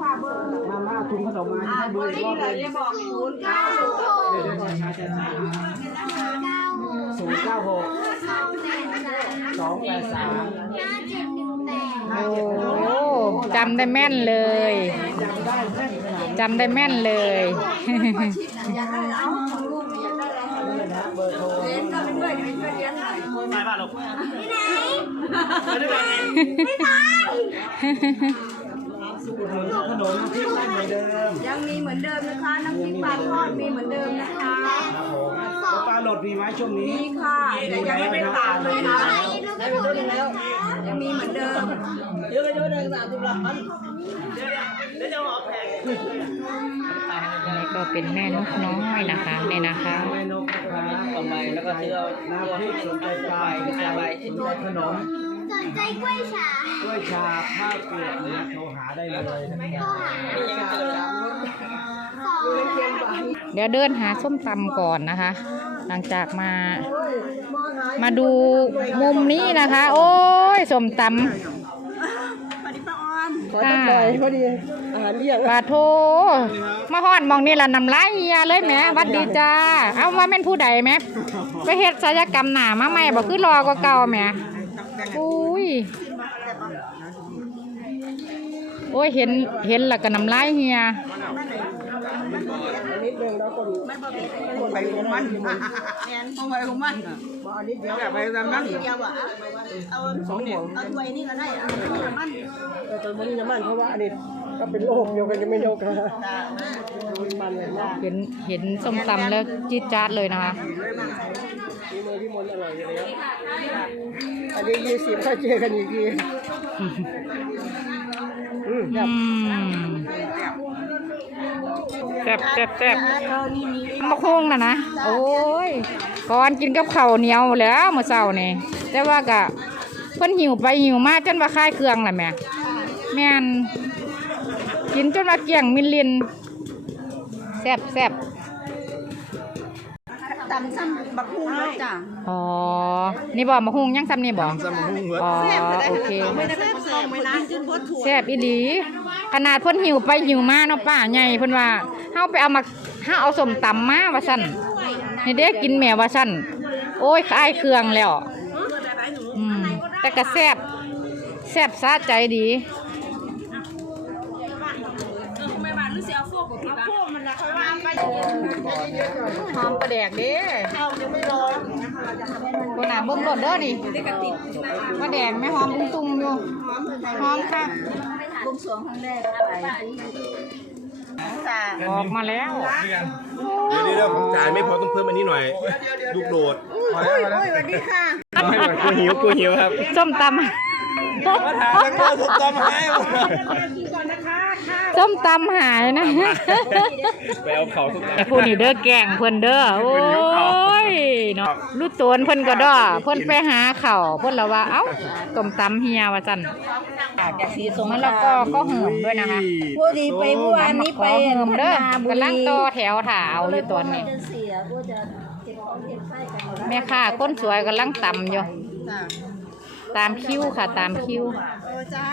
ค่ะเบอร์มาม่าถุงขนมมาให้เบอร์อีกรอบหนึงบอกศูนย์เก้าหกเดี๋ยวเดี๋ยวก่อนช้าช้าช้าศูนย์เก้าหกสองแปดสามโอ้จำได้แม่นเลยจำได้แม่นขนาดจำได้แม่นเลยเอาของลูกอยากได้อะไรนี้นะเบอร์โทรเลี้ยงก็ไปด้วยไปช่วยเลี้ยงหน่อยไปบ้านลูกไปด้วยกันเอง ขนมน้ำพริกได้เหมือนเดิมยังมีเหมือนเดิมนะคะ น้ำพริกปลาทอดมีเหมือนเดิมนะคะ ครับผมแล้วปลาหลดมีไหมช่วงนี้ มีค่ะ แต่ยังไม่เป็นตากเลยนะได้ไปตัวนึงแล้วยังมีเหมือนเดิมเดี๋ยวไปด้วยกันสามสิบล้านเดี๋ยวจะเอาแพงนี่ก็เป็นแม่นกน้อยนะคะนี่นะคะ แม่นกนะครับต่อไปแล้วก็ซื้อเอาน้ำพริกสนใจปลาสนใจสนใจขนม สนใจกล้วยฉากล้วยชาข้าวเกลียบนะโทรหาได้เลยนะครับนี่ยังเจอสามรถสองเดี๋ยวเดินหาส้มตำก่อนนะคะ หลังจากมา มาดูมุมนี้นะคะ โอ้ยส้มตำค่ะปลาโทมาฮอดหมองนี่ละน้ำลายเฮียเลยแหมหวัดดีจ้า เอาว่าแม่นผู้ใดแหมไปเฮ็ดศัลยกรรมหน้ามาใหม่บ่คือรอกว่าเก่าแหม อุ้ยโอ้ยเห็นเห็นแล้วก็น้ำลายเฮียไปของมันเอาไปของมันเดี๋ยวไปกันนั่งเดียวอะเอาสองเดียวเอาถ้วยนี่ก็ได้เอาน้ำมันตอนนี้น้ำมันเพราะว่าอันนี้ก็เป็นโรคเดียวกันยังไม่โรคกันมันเลยมากเห็นเห็นส้มตำแล้วจี๊ดจ๊าดเลยนะคะ พี่มนพี่มนอร่อยอยู่แล้วอันนี้ยี่สิบค่อยเจอกันอีกทีอืมอืมแซ่บแซ่บแซ่บมะฮุงนะนะ โอ้ยก่อนกินกับข้าวเหนียวแล้วเมื่อเช้านี่แต่ว่ากะเพิ่นหิวไปหิวมาจนว่าคายเครื่องแหละแม่แม่นกินจนว่าเกี่ยงมิลลินแซ่บแซ่บ ตำซ้ำบักหุ่งเลยจ้ะอ๋อ นี่บ่มะฮุงยังซ้ำนี่บ่อ๋อโอเคไม่ได้เป็นคนไม่นะจิ้นพดถั่วแซ่บอีหลีขนาดเพิ่นหิวไปหิวมาเนาะป้าใหญ่เพิ่นว่าเฮาไปเอามาเฮาเอาสมตำมาว่าซั่นนี่เด้กินแม่ว่าซั่นโอ้ยคายเครื่องแล้วอืมแต่ก็แซ่บแซ่บสะใจดี พวกมันนะเขาว่าไป หอมประแดกเด้เอายังไม่ร้อนคนน่ะเบิ่งรสเด้อนี่ประแดกแม่หอมตุ้งๆอยู่หอมค่ะบวงสรวงครั้งแรกไปจ้ะออกมาแล้ว เดี๋ยวเดี๋ยวผมจ่ายไม่พอต้องเพิ่มอันนี้หน่อยลูกโดดโอ้ยสวัสดีค่ะกูหิวกูหิวครับส้มตำมาถามแล้วก็ผมจำให้ ส้มตำหายนะไปเอาเขาทุกอย่าง ผู้นี่เด้อแกล้งเพิ่นเด้อโอ้ยเนาะรู้ตัวเพิ่นก็ด้อเพิ่นไปหาข้าวเพิ่นละว่าเอ้าต้มตำเฮียว่าซั่นจากสีสงมะละกอก็หอมด้วยนะคะพอดีไปเมื่อวานนี้ไปขอหอมเด้อพัฒนาบุรีกำลังต่อแถวถาเอาอยู่ตัวนี้จะเสียก็จะเก็บของเก็บไส้กันแม่ค้าคนสวยกำลังตำอยู่ จ้ะ ตามคิวค่ะ ตามคิว เออจ้า